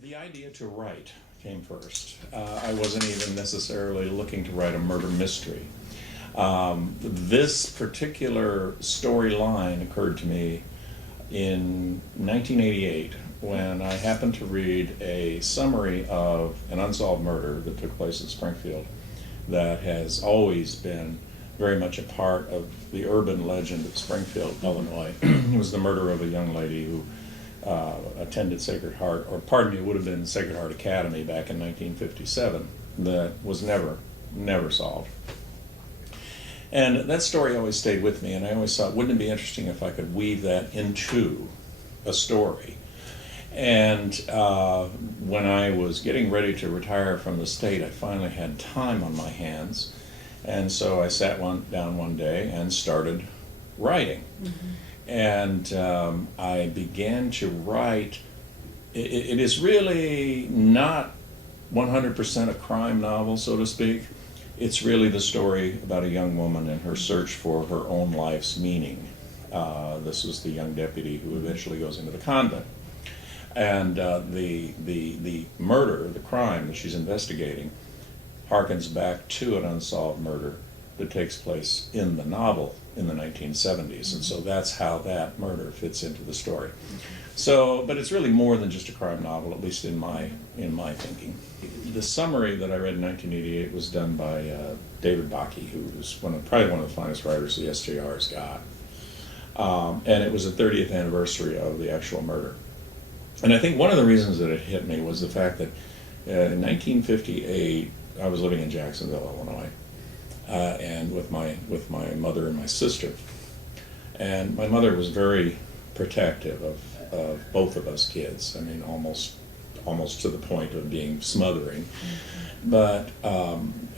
The idea to write came first. I wasn't even necessarily looking to write a murder mystery. This particular storyline occurred to me in 1988 when I happened to read a summary of an unsolved murder that took place in Springfield that has always been very much a part of the urban legend of Springfield, Illinois. It was the murder of a young lady who attended Sacred Heart, or pardon me, it would have been Sacred Heart Academy back in 1957, that was never solved. And that story always stayed with me, and I always thought, wouldn't it be interesting if I could weave that into a story? And when I was getting ready to retire from the state, I finally had time on my hands, and so I sat down one day and started writing. Mm-hmm. And I began to write. It is really not 100% a crime novel, so to speak. It's really the story about a young woman and her search for her own life's meaning. This was the young deputy who eventually goes into the convent. And the murder, the crime that she's investigating, harkens back to an unsolved murder that takes place in the novel in the 1970s, and so that's how that murder fits into the story. So, but it's really more than just a crime novel, at least in my thinking. The summary that I read in 1988 was done by David Bakke, who was probably one of the finest writers the SJR's got, and it was the 30th anniversary of the actual murder. And I think one of the reasons that it hit me was the fact that in 1958 I was living in Jacksonville, Illinois. And with my mother and my sister, and my mother was very protective of both of us kids. I mean, almost to the point of being smothering. But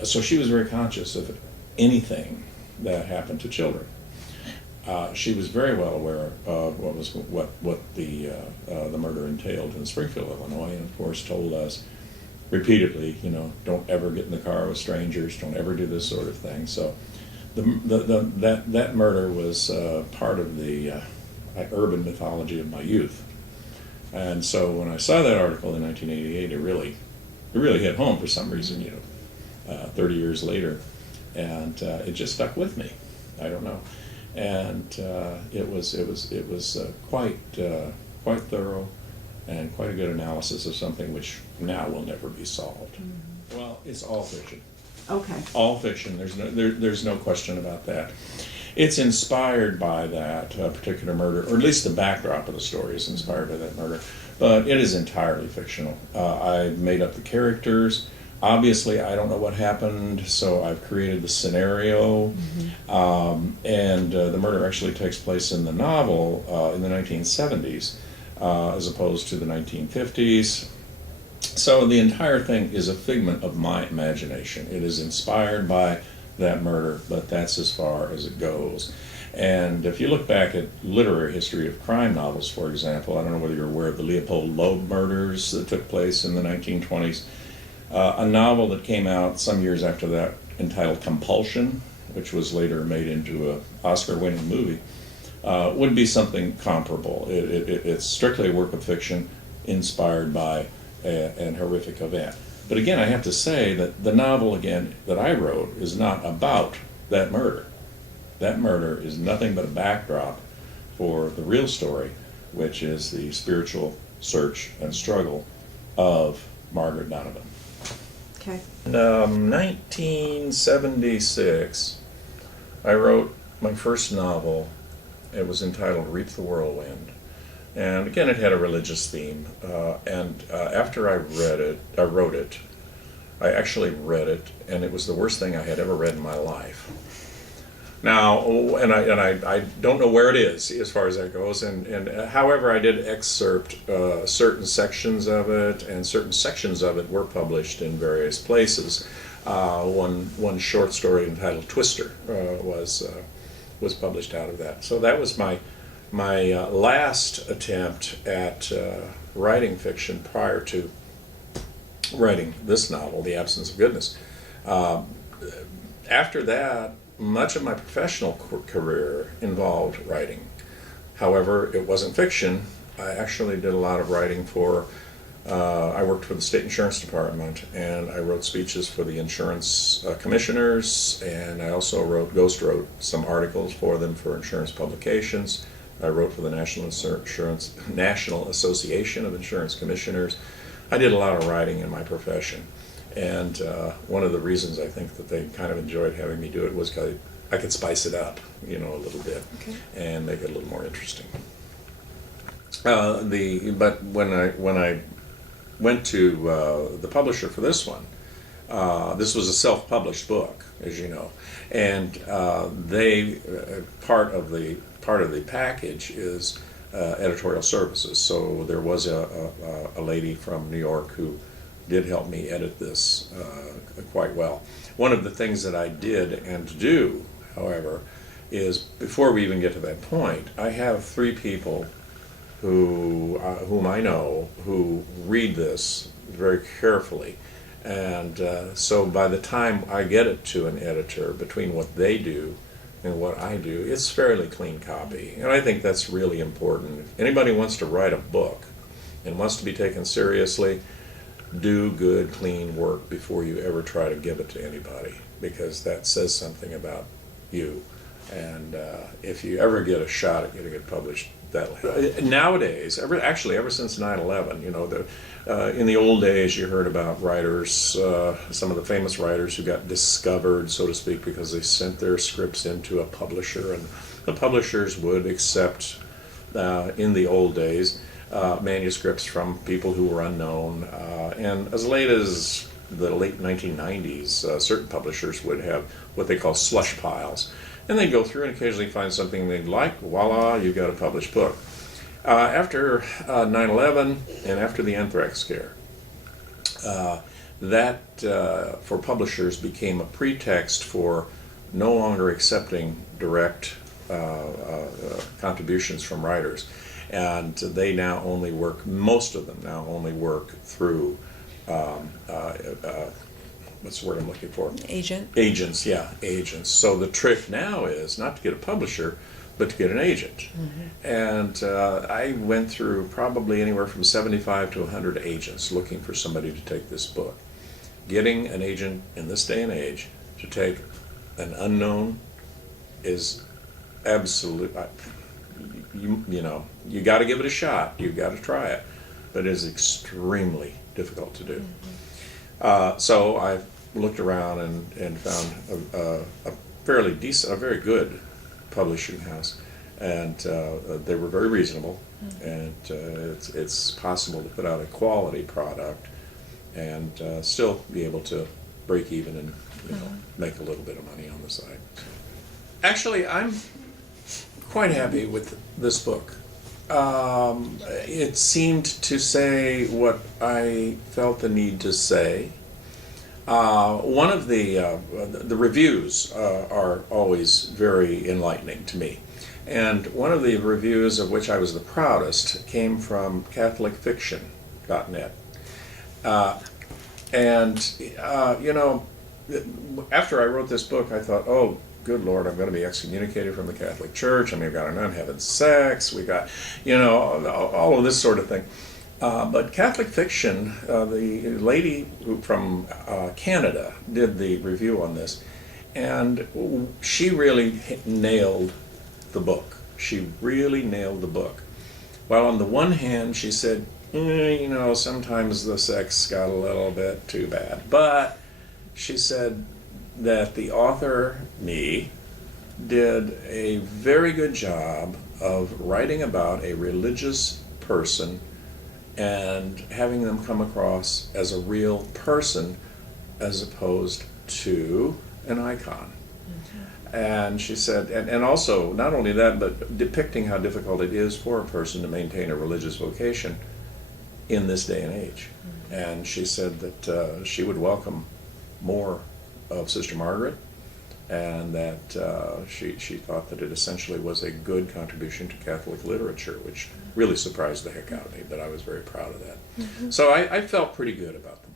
so she was very conscious of anything that happened to children. She was very well aware of what the murder entailed in Springfield, Illinois, and of course told us repeatedly, don't ever get in the car with strangers, don't ever do this sort of thing. So that murder was part of the urban mythology of my youth. And so when I saw that article in 1988, it really hit home for some reason, 30 years later. And it just stuck with me. I don't know. And it was quite thorough, and quite a good analysis of something which now will never be solved. Mm-hmm. Well, it's all fiction. Okay. All fiction. There's no question about that. It's inspired by that particular murder, or at least the backdrop of the story is inspired by that murder. But it is entirely fictional. I've made up the characters. Obviously, I don't know what happened, so I've created the scenario. Mm-hmm. And the murder actually takes place in the novel in the 1970s. As opposed to the 1950s. So the entire thing is a figment of my imagination. It is inspired by that murder, but that's as far as it goes. And if you look back at literary history of crime novels, for example, I don't know whether you're aware of the Leopold Loeb murders that took place in the 1920s. A novel that came out some years after that entitled Compulsion, which was later made into an Oscar-winning movie, would be something comparable. It's strictly a work of fiction inspired by an horrific event. But again, I have to say that the novel, again, that I wrote is not about that murder. That murder is nothing but a backdrop for the real story, which is the spiritual search and struggle of Margaret Donovan. Okay. In 1976, I wrote my first novel. It was entitled Reap the Whirlwind. And again, it had a religious theme. After I wrote it, I actually read it, and it was the worst thing I had ever read in my life. Now, and I don't know where it is as far as that goes, and however, I did excerpt certain sections of it, and certain sections of it were published in various places. One short story entitled Twister was published out of that. So that was my last attempt at writing fiction prior to writing this novel, The Absence of Goodness. After that, much of my professional career involved writing. However, it wasn't fiction. I actually did a lot of writing for I worked for the state insurance department, and I wrote speeches for the insurance commissioners, and I also ghost wrote some articles for them for insurance publications. I wrote for the National Association of Insurance Commissioners. I did a lot of writing in my profession, and one of the reasons I think that they kind of enjoyed having me do it was because I could spice it up, a little bit, and make it a little more interesting. But when I went to the publisher for this one, this was a self-published book, as you know, and they part of the package is editorial services. So there was a lady from New York who did help me edit this quite well. One of the things that I did and do, however, is before we even get to that point, I have 3 people whom I know who read this very carefully, and so by the time I get it to an editor, between what they do and what I do, it's fairly clean copy, and I think that's really important. If anybody wants to write a book and wants to be taken seriously, do good, clean work before you ever try to give it to anybody, because that says something about you. And if you ever get a shot at getting it published, that'll help. Nowadays, ever since 9/11, in the old days you heard about writers, some of the famous writers who got discovered, so to speak, because they sent their scripts into a publisher, and the publishers would accept, in the old days, manuscripts from people who were unknown. And as late as the late 1990s, certain publishers would have what they call slush piles. And they'd go through and occasionally find something they'd like. Voila, you've got a published book. After 9/11 and after the anthrax scare, that for publishers became a pretext for no longer accepting direct contributions from writers. And they now only work, most of them now only work through what's the word I'm looking for? Agents, yeah, agents. So the trick now is not to get a publisher, but to get an agent. Mm-hmm. And I went through probably anywhere from 75 to 100 agents looking for somebody to take this book. Getting an agent in this day and age to take an unknown is absolute. You got to give it a shot. You've got to try it, but it is extremely difficult to do. Mm-hmm. So I looked around and found a fairly decent, a very good publishing house, and they were very reasonable. Mm-hmm. And it's possible to put out a quality product and still be able to break even and make a little bit of money on the side. Actually, I'm quite happy with this book. It seemed to say what I felt the need to say. One of the reviews are always very enlightening to me. And one of the reviews of which I was the proudest came from CatholicFiction.net. After I wrote this book, I thought, oh, good Lord, I'm going to be excommunicated from the Catholic Church. I mean, we've got a nun having sex. We got, all of this sort of thing. But Catholic Fiction, the lady from Canada did the review on this, and she really nailed the book. She really nailed the book. While on the one hand, she said, sometimes the sex got a little bit too bad. But she said that the author, me, did a very good job of writing about a religious person and having them come across as a real person as opposed to an icon. Mm-hmm. And she said, and also, not only that, but depicting how difficult it is for a person to maintain a religious vocation in this day and age. Mm-hmm. And she said that she would welcome more of Sister Margaret, and that she thought that it essentially was a good contribution to Catholic literature, which really surprised the heck out of me, but I was very proud of that. Mm-hmm. So I felt pretty good about the